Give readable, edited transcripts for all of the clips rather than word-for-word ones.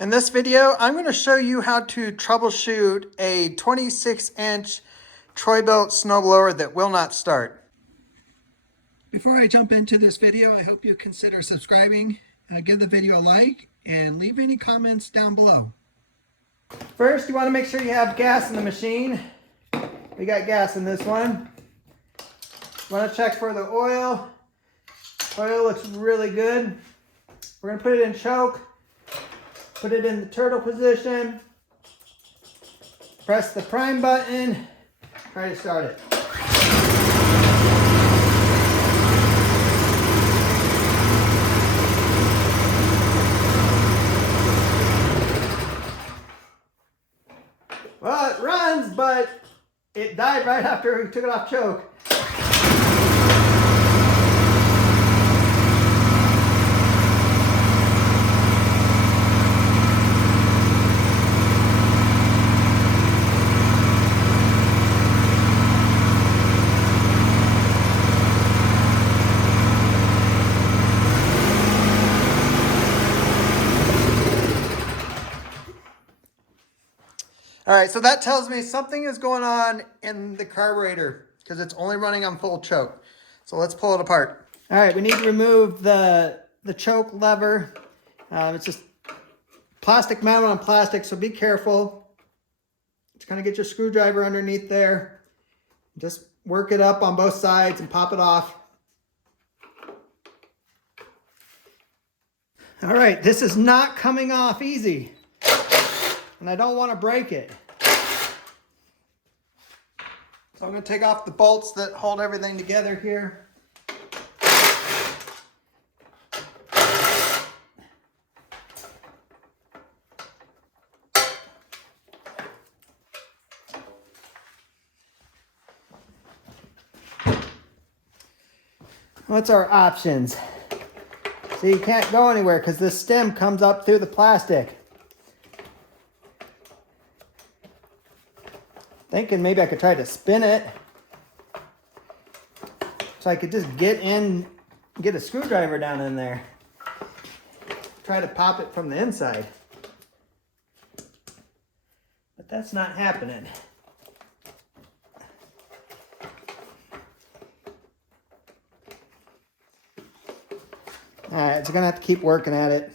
In this video, I'm going to show you how to troubleshoot a 26-inch Troy-Bilt snowblower that will not start. Before I jump into this video, I hope you consider subscribing, give the video a like, and leave any comments down below. First, you want to make sure you have gas in the machine. We got gas in this one. You want to check for the oil. Oil looks really good. We're going to put it in choke. Put it in the turtle position. Press the prime button. Try to start it. Well, it runs, but it died right after we took it off choke. All right, so that tells me something is going on in the carburetor because it's only running on full choke. So let's pull it apart. All right, we need to remove the choke lever. It's just plastic mounted on plastic, so be careful. Just kind of get your screwdriver underneath there. Just work it up on both sides and pop it off. All right, this is not coming off easy. And I don't want to break it. So I'm going to take off the bolts that hold everything together here. What's our options? So you can't go anywhere because this stem comes up through the plastic. Thinking maybe I could try to spin it so I could just get a screwdriver down in there. Try to pop it from the inside. But that's not happening. All right, so I'm gonna have to keep working at it.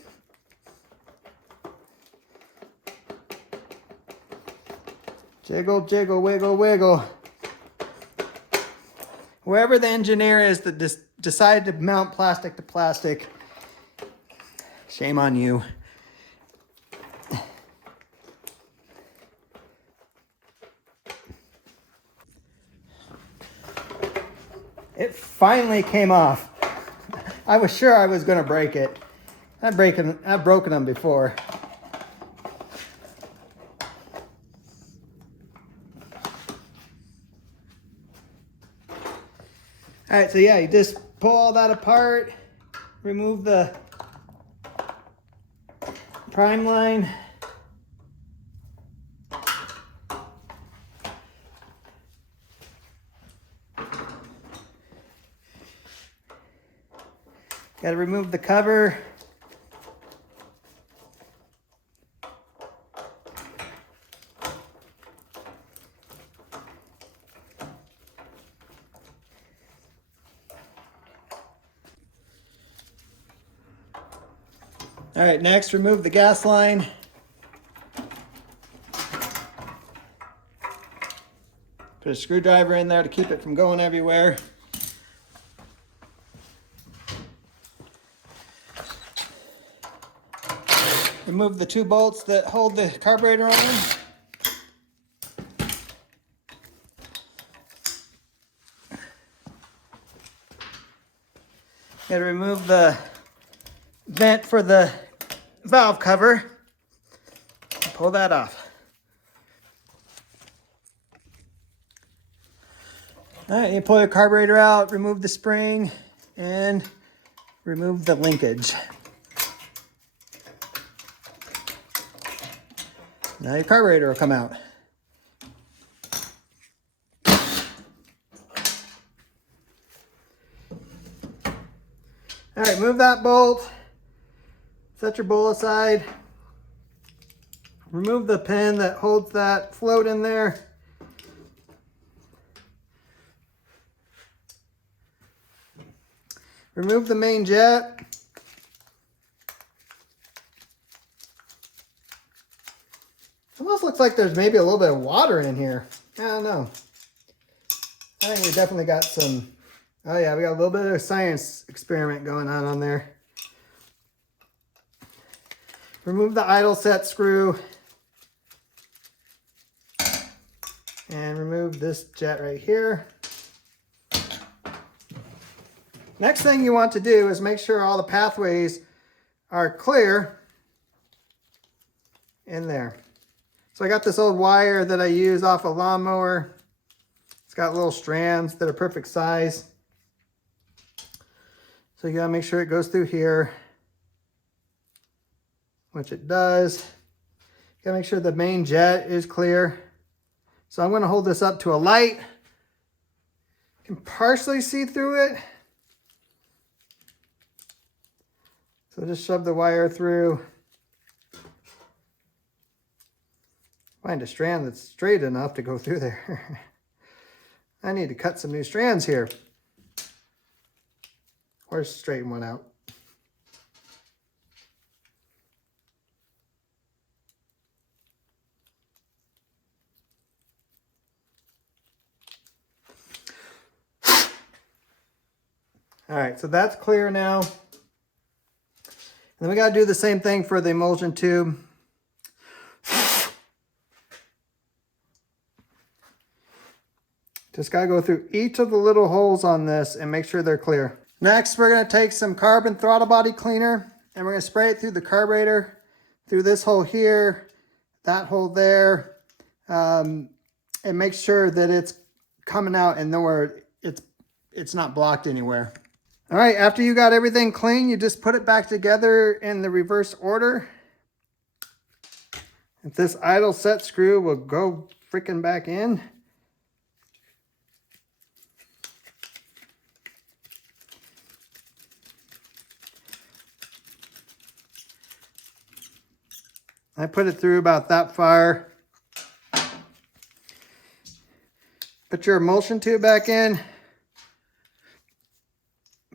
Jiggle, jiggle, wiggle, wiggle. Whoever the engineer is that decided to mount plastic to plastic, shame on you. It finally came off. I was sure I was going to break it. I've broken them before. All right, so yeah, you just pull all that apart, remove the prime line. Got to remove the cover. All right, next remove the gas line. Put a screwdriver in there to keep it from going everywhere. Remove the two bolts that hold the carburetor on. Got to remove the vent for the valve cover. Pull that off. All right, you pull your carburetor out, remove the spring, and remove the linkage. Now your carburetor will come out. All right, move that bolt. Set your bowl aside. Remove the pin that holds that float in there. Remove the main jet. Almost looks like there's maybe a little bit of water in here. I don't know. I think we definitely got some, oh yeah, we got a little bit of a science experiment going on there. Remove the idle set screw. And remove this jet right here. Next thing you want to do is make sure all the pathways are clear in there. So I got this old wire that I use off a lawnmower. It's got little strands that are perfect size. So you gotta make sure it goes through here, which it does. You gotta make sure the main jet is clear. So I'm gonna hold this up to a light. You can partially see through it. So just shove the wire through. Find a strand that's straight enough to go through there. I need to cut some new strands here. Or straighten one out. All right, so that's clear now. And then we got to do the same thing for the emulsion tube. Just got to go through each of the little holes on this and make sure they're clear. Next, we're going to take some carbon throttle body cleaner and we're going to spray it through the carburetor, through this hole here, that hole there, and make sure that it's coming out and nowhere it's not blocked anywhere. All right, after you got everything clean, you just put it back together in the reverse order. If this idle set screw will go freaking back in. I put it through about that far. Put your emulsion tube back in.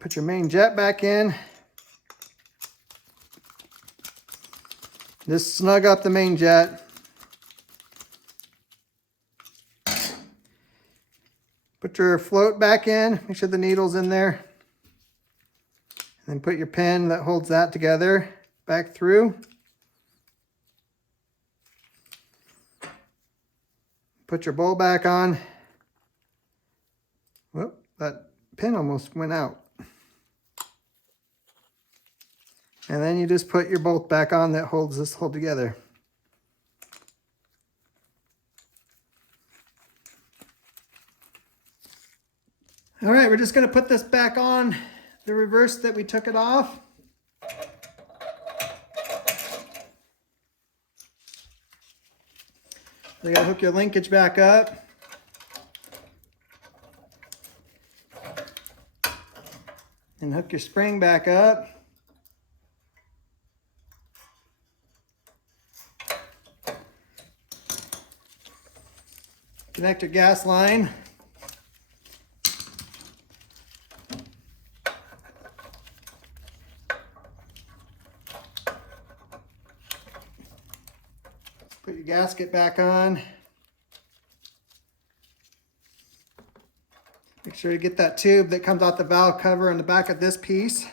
Put your main jet back in. Just snug up the main jet. Put your float back in. Make sure the needle's in there. And then put your pin that holds that together back through. Put your bowl back on. Whoop, that pin almost went out. And then you just put your bolt back on that holds this hole together. All right, we're just going to put this back on the reverse that we took it off. So you got to hook your linkage back up. And hook your spring back up. Connect your gas line. Put your gasket back on. Make sure you get that tube that comes out the valve cover on the back of this piece.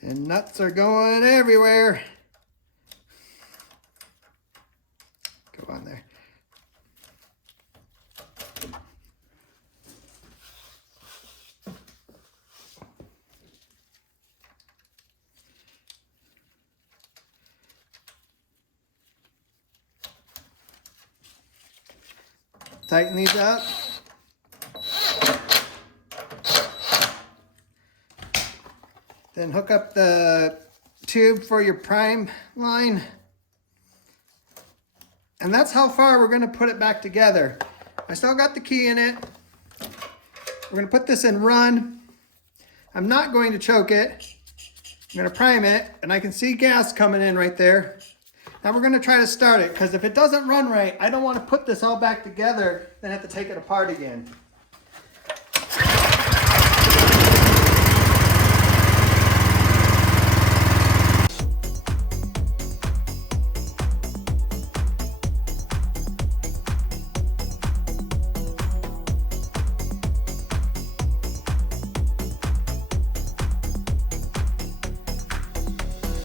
And nuts are going everywhere. Go on there. Tighten these up. Then hook up the tube for your prime line. And that's how far we're going to put it back together. I still got the key in it. We're going to put this in run. I'm not going to choke it. I'm going to prime it, and I can see gas coming in right there. Now we're going to try to start it, because if it doesn't run right, I don't want to put this all back together, then have to take it apart again.